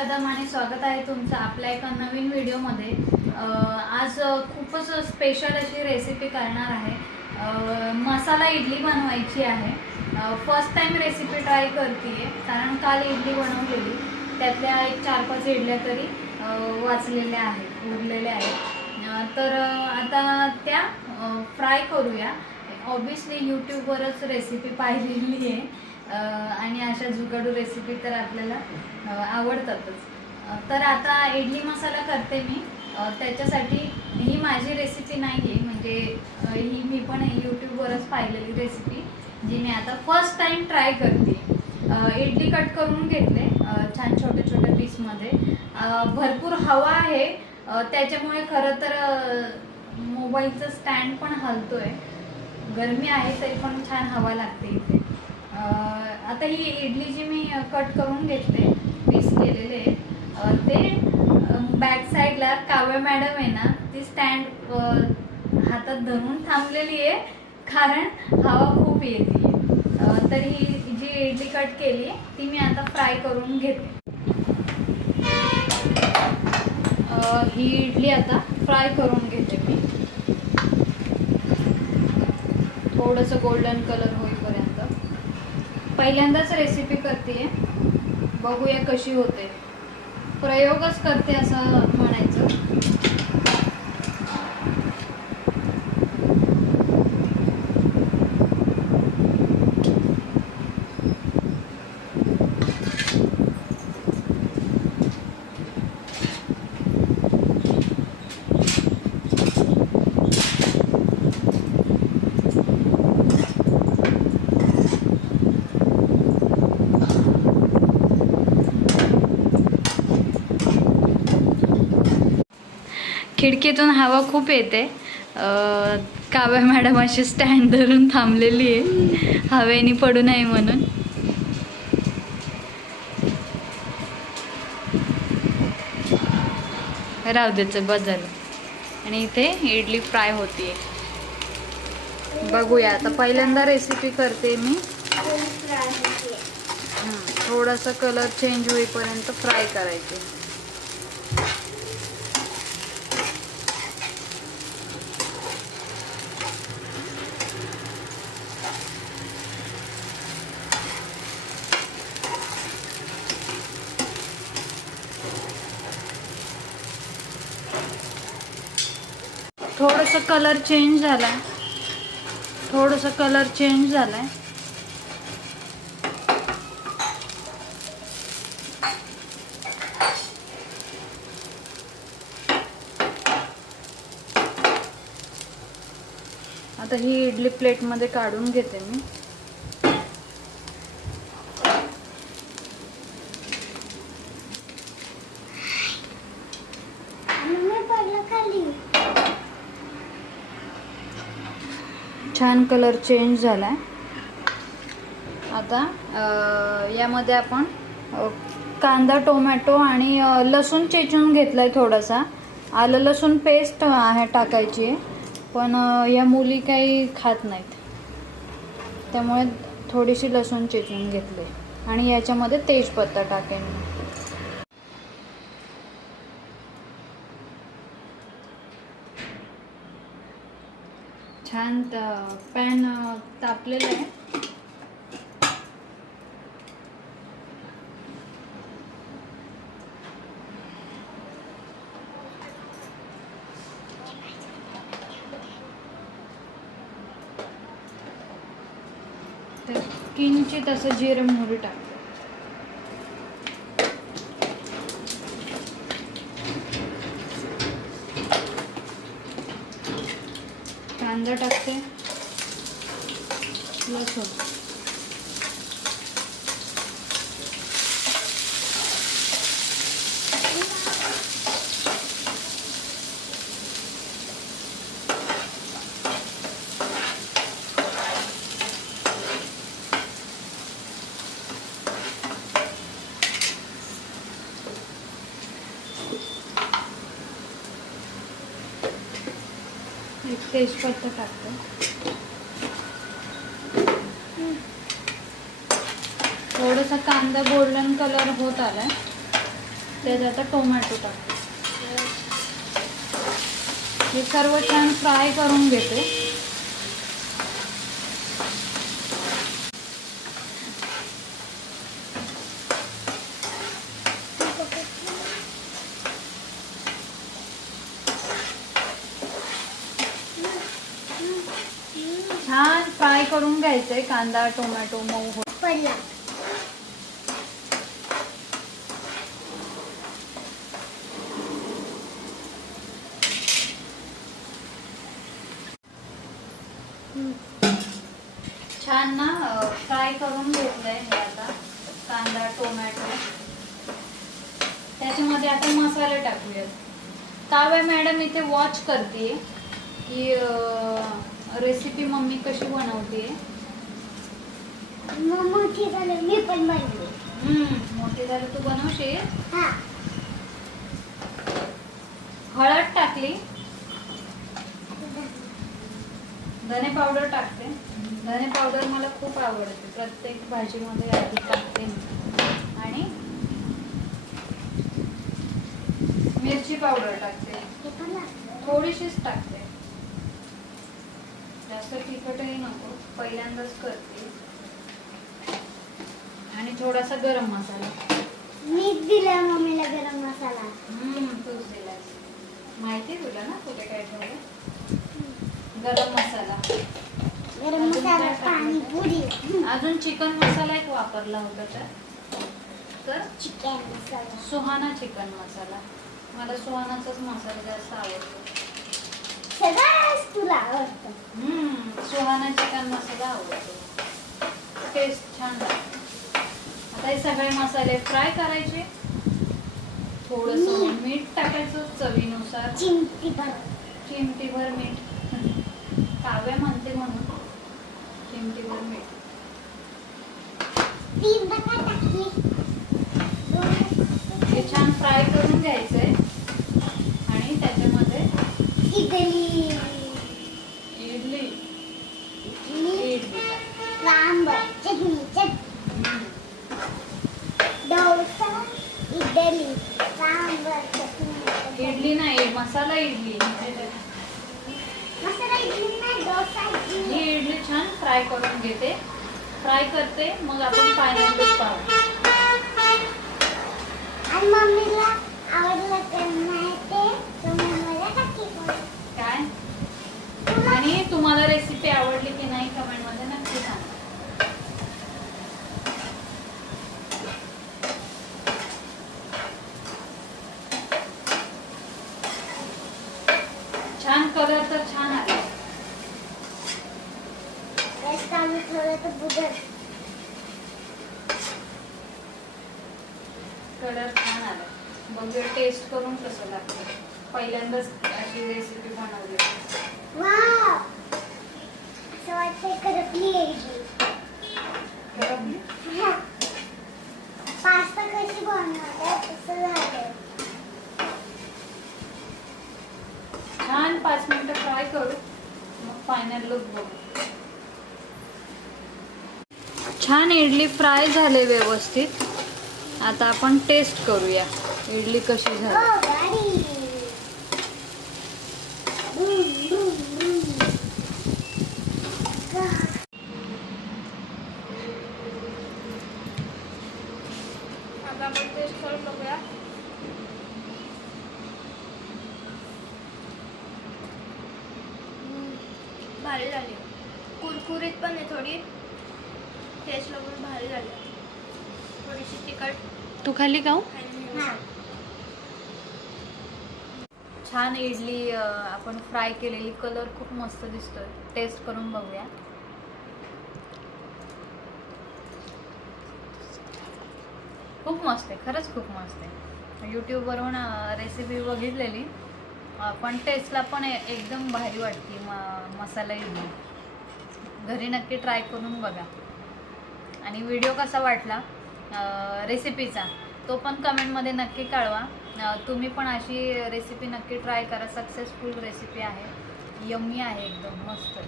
कदम आणि स्वागत आहे तुमचं आपल्या एका नवीन व्हिडिओमध्ये. आज खूपच स्पेशल अशी रेसिपी करणार आहे. मसाला इडली बनवायची आहे. फर्स्ट टाइम रेसिपी ट्राय करते कारण काल इडली बनवलेली. त्यातल्या एक चार पाच इडल्या तरी वाचलेल्या आहेत उरलेल्या आहेत. तर आता त्या फ्राय करूया. ऑब्विसली यूट्यूबवरच रेसिपी पाहिलेली आहे. आणि अशा जुगाडू रेसिपी तर आपल्याला आवडतातच. तर आता इडली मसाला करते मी. त्याच्यासाठी ही माझी रेसिपी नाही आहे म्हणजे ही मी पण यूट्यूबवरच पाहिलेली रेसिपी जी मी आता फर्स्ट टाईम ट्राय करते. इडली कट करून घेतले छान छोट्या छोट्या पीसमध्ये भरपूर हवा आहे त्याच्यामुळे खरं तर मोबाईलचं स्टँड पण हलतोय. गरमी आहे तरी पण छान हवा लागते इथे. आता ही इडली जी मी कट करून घेतले पीस केलेले. ते बॅक साईडला कावळे मॅडम आहे ना ती स्टँड हातात धरून थांबलेली आहे कारण हवा खूप येते. तर ही जी इडली कट केली ती मी आता फ्राय करून घेते. ही इडली आता फ्राय करून घेते मी. थोडंसं गोल्डन कलर होईल. पहिल्यांदाच रेसिपी करते. बघूया कशी होते. प्रयोगच करते असं म्हणायचं. खिडकीतून हवा खूप येते. अं, काव्या मॅडम अशी स्टँड धरून थांबलेली आहे. हवेनी पडू नये म्हणून. राहू द्याचं बस झालं. आणि इथे इडली फ्राय होतीये बघूया आता पहिल्यांदा रेसिपी करते मी. थोडासा कलर चेंज होईपर्यंत फ्राय करायचे. थोडंसं कलर चेंज झालाय. थोडंसं कलर चेंज झालाय. आता ही इडली प्लेटमध्ये काढून घेते मी. छान कलर चेंज झाला आहे आता यामध्ये आपण कांदा टोमॅटो आणि लसूण चेचून घेतलाय थोडासा. आलं लसूण पेस्ट आहे टाकायची. आहे. पण या मुली काही खात नाहीत. त्यामुळे थोडीशी लसूण चेचून घेतले आणि याच्यामध्ये तेजपत्ता टाकेन छान पॅन तापलेलं आहे. तर किंचित असं जिरं मोहरी टाक. कांदा टाकते. लसूण. तेजपत्ता टाकते. थोडासा कांदा गोल्डन कलर होत आलाय. त्यात आता टोमॅटो टाकते. हे सर्व छान फ्राय करून घेते छान फ्राय करून घ्यायचंय कांदा टोमॅटो मऊ हो पडला. छान ना फ्राय करून घेतलंय हे आता कांदा टोमॅटो. त्याच्यामध्ये आता मसाले टाकूयात. काव्या मॅडम इथे वॉच करते की रेसिपी मम्मी कशी बनवते मोठी झाली मी पण बनली. मोठी झाली तू बनवशील? हा. हळद टाकली? धने पावडर टाकते. धने पावडर मला खूप आवडते. प्रत्येक भाजीमध्ये आधी टाकते मी. आणि मिरची पावडर टाकते. थोडीशीच टाकते. जास्त तिखटही नको पहिल्यांदाच करते. आणि थोडासा गरम मसाला. मीच दिला मम्मीला गरम मसाला. हम्म, तूच दिलास. माहिती तुला ना कुठे काय ठेवलं गरम मसाला. गरम अजून मसाला टाकलं? पाणीपुरी अजून चिकन मसाला एक वापरला होता तर तर चिकन मसाला. सुहाना चिकन मसाला. मला सुहानाचाच मसाला जास्त आवडतो. सगळंच तुला आवडतं. हम्म, सुहाना चिकन मसाला आवडतो. टेस्ट छान लागते. आता हे सगळे मसाले फ्राय करायचे. थोडस मीठ. टाकायचं चवीनुसार. चिमटी भर चिमटीभर मीठ काव्या म्हणते म्हणून चिमटीभर मीठ तीन बटा टाकली हे छान फ्राय करून घ्यायचंय आणि त्याच्यामध्ये इडली इडली इडली इडली सांबर चटणी. डोसा इडली सांबर चटणी इडली नाही मसाला इडली मसाला इडली नाही डोसा ही इडली इडली छान फ्राय करून घेते. फ्राय करते मग आपण पाण्यातच पाहू आणि मम्मीला आवडलं तर नाही ते तुम्ही मला नक्की करा. काय तुला आणि तुम्हाला रेसिपी आवडली की नाही कमेंटमध्ये नक्की सांगा छान कलर तर छान आला जास्त आम्ही ठेवलं तर बुडत कलर छान आला बघूया टेस्ट करून कसं लागतं? पहिल्यांदाच अशी रेसिपी बनवली वाव असं वाटतंय करपली आहे इडली करपली? हा. पास्ता कशी बनवतात तसं झालं छान पाच मिनिटं फ्राय करू मग फायनल लुक बघू छान इडली फ्राय झाले व्यवस्थित. आता आपण टेस्ट करूया. इडली कशी झाली. गाडी बूम, बूम, बूम. गा. आता आपण टेस्ट करून बघूया. भारी झाली. कुरकुरीत पण आहे थोडी. टेस्टला पण भारी झाली. थोडीशी तिखट. तू खाल्ली का हा. छान इडली आपण फ्राय केलेली कलर खूप मस्त दिसतोय. टेस्ट करून बघूया. खूप मस्त आहे खरंच खूप मस्त आहे. यूट्यूबवरून रेसिपी बघितलेली. पण टेस्टला पण एकदम भारी वाटते म मसाला इडली. घरी नक्की ट्राय करून बघा. आणि व्हिडिओ कसा वाटला? रेसिपीचा तो पण कमेंटमध्ये नक्की कळवा. तुम्ही पण अशी रेसिपी नक्की ट्राय करा. सक्सेसफुल रेसिपी आहे. यम्मी आहे एकदम मस्त.